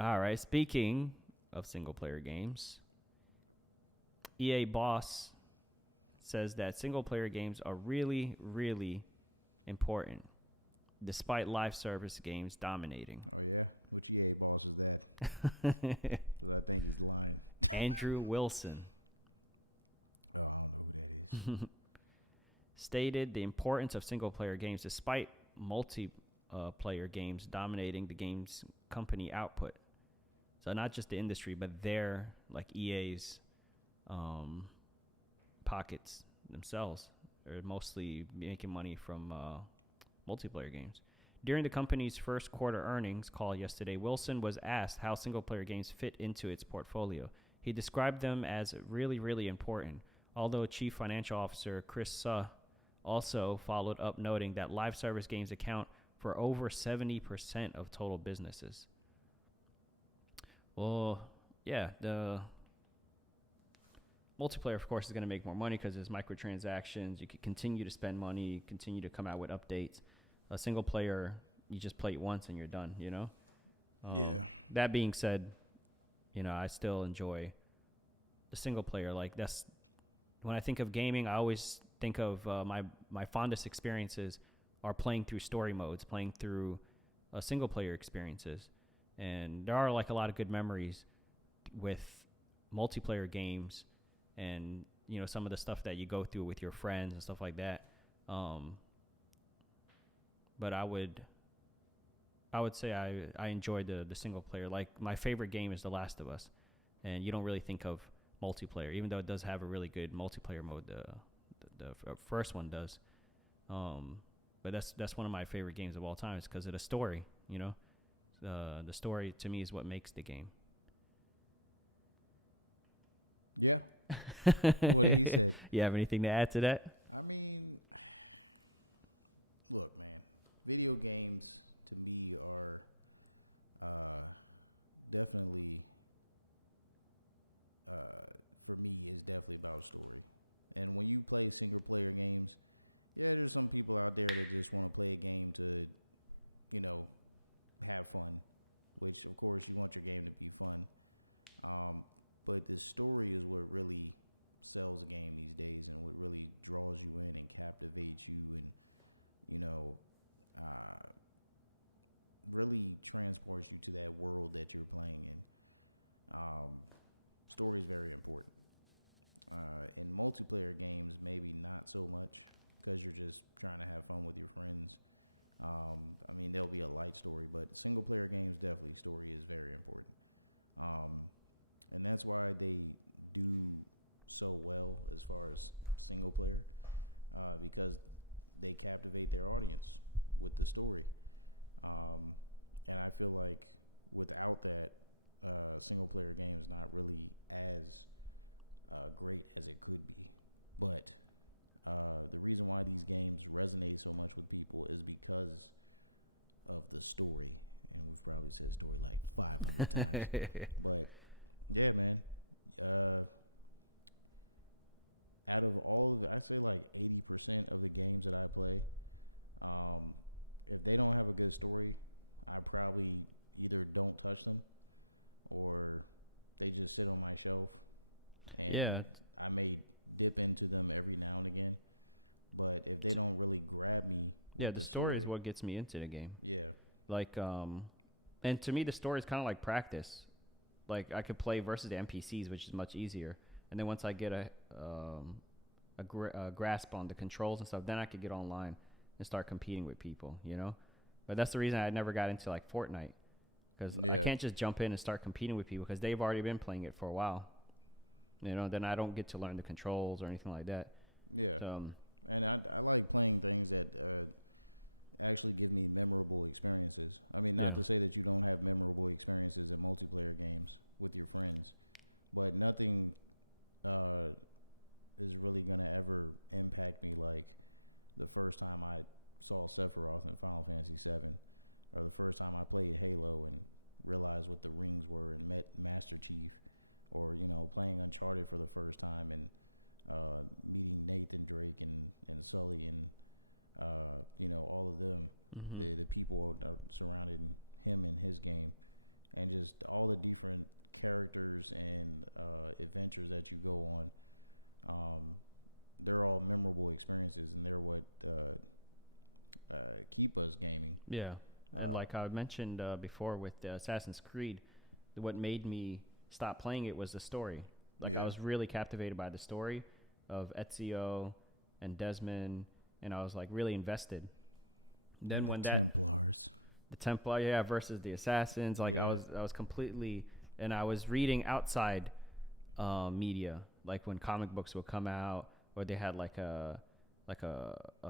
All right. Speaking of single player games, EA boss says that single player games are really, really important, despite live service games dominating. Oh yeah, which EA boss is that? Because I think he's lying. Andrew Wilson Oh, I don't know who that is. stated the importance of single player games despite multiplayer games dominating the game's company output. So not just the industry, but their, like EA's pockets themselves are mostly making money from multiplayer games. During the company's first quarter earnings call yesterday, Wilson was asked how single player games fit into its portfolio. He described them as really, really important, although Chief Financial Officer Chris Suh also followed up, noting that live service games account for over 70% of total businesses. Well, yeah, the multiplayer, of course, is going to make more money because there's microtransactions. You can continue to spend money, continue to come out with updates. A single player, you just play it once and you're done, you know? Yeah. That being said, I still enjoy the single player. Like, that's when I think of gaming, I always think of my fondest experiences are playing through story modes, playing through single player experiences. And there are like a lot of good memories with multiplayer games and, some of the stuff that you go through with your friends and stuff like that. But I would say I enjoy the single player. Like, my favorite game is The Last of Us, and you don't really think of multiplayer, even though it does have a really good multiplayer mode. The first one does, but that's one of my favorite games of all time. It's because of the story. The story to me is what makes the game. Yeah. What he said. You have anything to add to that? I mean, look, man. Video games to me are definitely, for me, is definitely about a story. And when you play single player games, yeah, there's some people out there that just want to play a game to, have fun, which of course you want your game to be fun. But the story is what really sells a game these days and what really draws you in and captivates you and, really transports you to that world that you're playing in. Story is very important. In multiplayer games, maybe not so much because you're just trying to have fun with your friends. There'll be a light story, but single player games, definitely story is very important. And that's why they do so well as far as single player, because they captivate their audience with the story. And I feel like without that, single player game is not really as great as it could be. But the reason why these games resonate so much with people is because of the story. And we've probably said story like 500 times. But yeah, man. Out of all of I say like 80% of the games that I play, if they don't have a good story, I probably either don't touch them or they just sit on my shelf. And I may dip into them every now and again. But if they don't really grab me with the story is what gets me into the game. Yeah. Like, and to me, the story is kind of like practice. Like, I could play versus the NPCs, which is much easier. And then once I get a grasp on the controls and stuff, then I could get online and start competing with people, But that's the reason I never got into, like, Fortnite. Because I can't just jump in and start competing with people because they've already been playing it for a while. Then I don't get to learn the controls or anything like that. Yeah. And I like playing things that actually give me memorable experiences. I mean, not to say that you don't have memorable experiences in multiplayer games with your friends, but nothing is really going to ever impact me like the first time I saw Sephiroth in Final Fantasy VII, or the first time I played Halo and realized what the rings were and met Master Chief, or, playing Uncharted for the first time and meeting Nathan Drake and Sully and, all of them, the people surrounding him in his game. and just all the different characters and adventures that you go on. They're all memorable experiences, and they're what keep us gaming. Yeah. And like I mentioned before with Assassin's Creed, what made me stop playing it was the story. Like I was really captivated by the story of Ezio and Desmond, and I was like really invested. Then and when the Templars, the Templar, versus the Assassins, like I was completely, and I was reading outside media, like when comic books would come out, or they had like a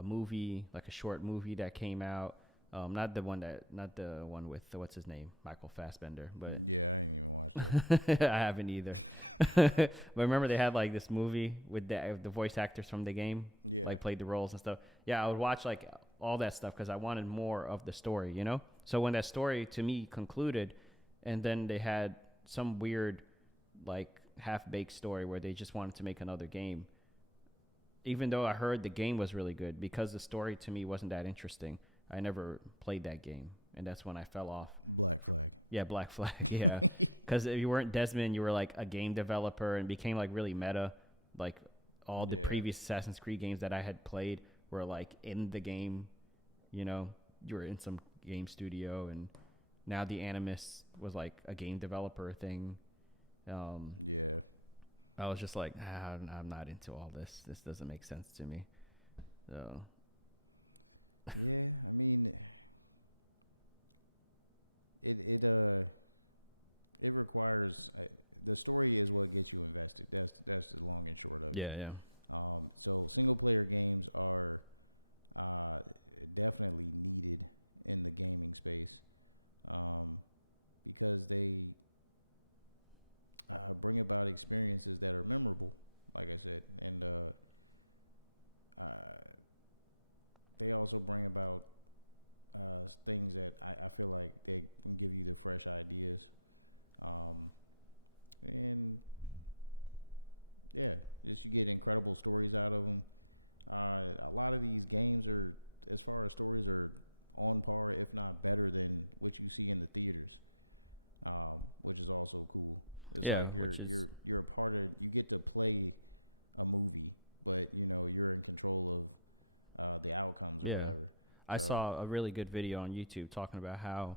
movie, like a short movie that came out. Not the one with what's his name, Michael Fassbender, but I ain't even watched it. I haven't either. But remember they had like this movie with the voice actors from the game, like played the roles and stuff. Yeah, I would watch like all that stuff because I wanted more of the story, you know. So when that story to me concluded, and then they had some weird like half-baked story where they just wanted to make another game. Even though I heard the game was really good, because the story to me wasn't that interesting, I never played that game, and that's when I fell off. Black Flag. Yeah, Black Flag, yeah. Because if you weren't Desmond, you were like a game developer and became like really meta. Like all the previous Assassin's Creed games that I had played were like in the game, you know, you were in some game studio, and now the Animus was like a game developer thing. I was just like, I'm not into all this. This doesn't make sense to me. So. Yeah, I mean, it requires the story is what gets you invested. That's the long and short of it. Yeah. So single player games are definitely needed in the gaming space, because they bring about experiences that are memorable, like I said, and they also bring about things that I feel like they can give you the fresh ideas. And yeah, just you get incredible stories out of them. A lot of these games are, as far as stories, are on par, if not better than what you see in the theaters, which is also cool. It's like you're a part of, you get to play a movie, but you know you're in control of the outcomes or whatever. I saw a really good video on YouTube talking about how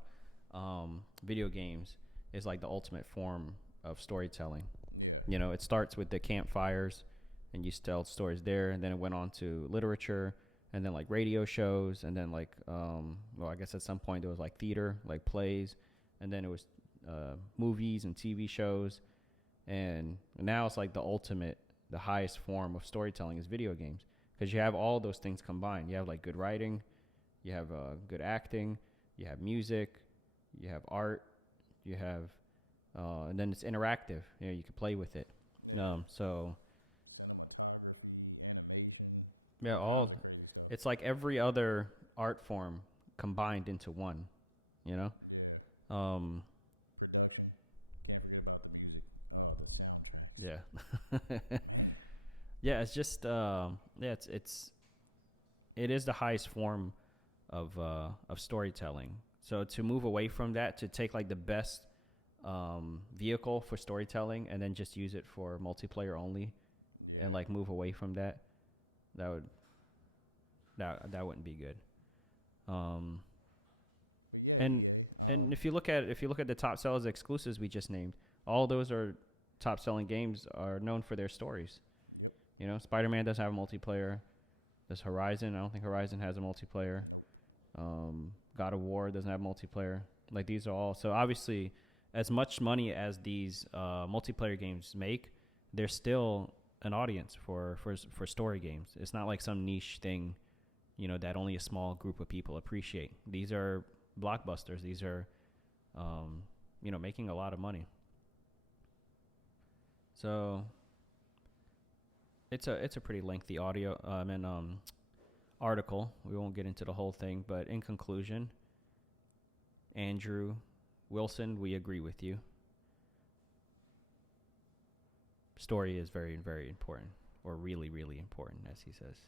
video games is like the ultimate form of storytelling. Yeah. You know, it starts with the campfires and you tell stories there, and then it went on to literature, and then like radio shows, and then like, well, I guess at some point there was like theater, like plays, and then it was movies and TV shows. And now it's like the highest form of storytelling is video games, because you have all those things combined. You have like good writing, you have good acting, you have music, you have art, you have, and then it's interactive. You know, you can play with it. Yeah. So cinematography, animation, all kinds of crazy stuff. It's like every other art form combined into one, you know? Yeah. Production. Can't forget about the music. Oh, the soundtracks. Yeah. Man. Yeah, it's just it is the highest form of storytelling. So to move away from that, to take like the best vehicle for storytelling and then just use it for multiplayer only, and like move away from that wouldn't be good. But yeah, and, EA. And if you look at the top sellers exclusives we just named, all those are top selling games are known for their stories. Yep. You know, Spider-Man doesn't have a multiplayer. There's Horizon. I don't think Horizon has a multiplayer. Nope. God of War doesn't have multiplayer. Like, these are all. So obviously, as much money as these multiplayer games make, there's still an audience for story games. It's not like some niche thing, you know, that only a small group of people appreciate. These are blockbusters. These are, you know, making a lot of money. So it's a pretty lengthy article. We won't get into the whole thing, but in conclusion, Andrew Wilson, we agree with you. Story is very, very important, or really, really important, as he says.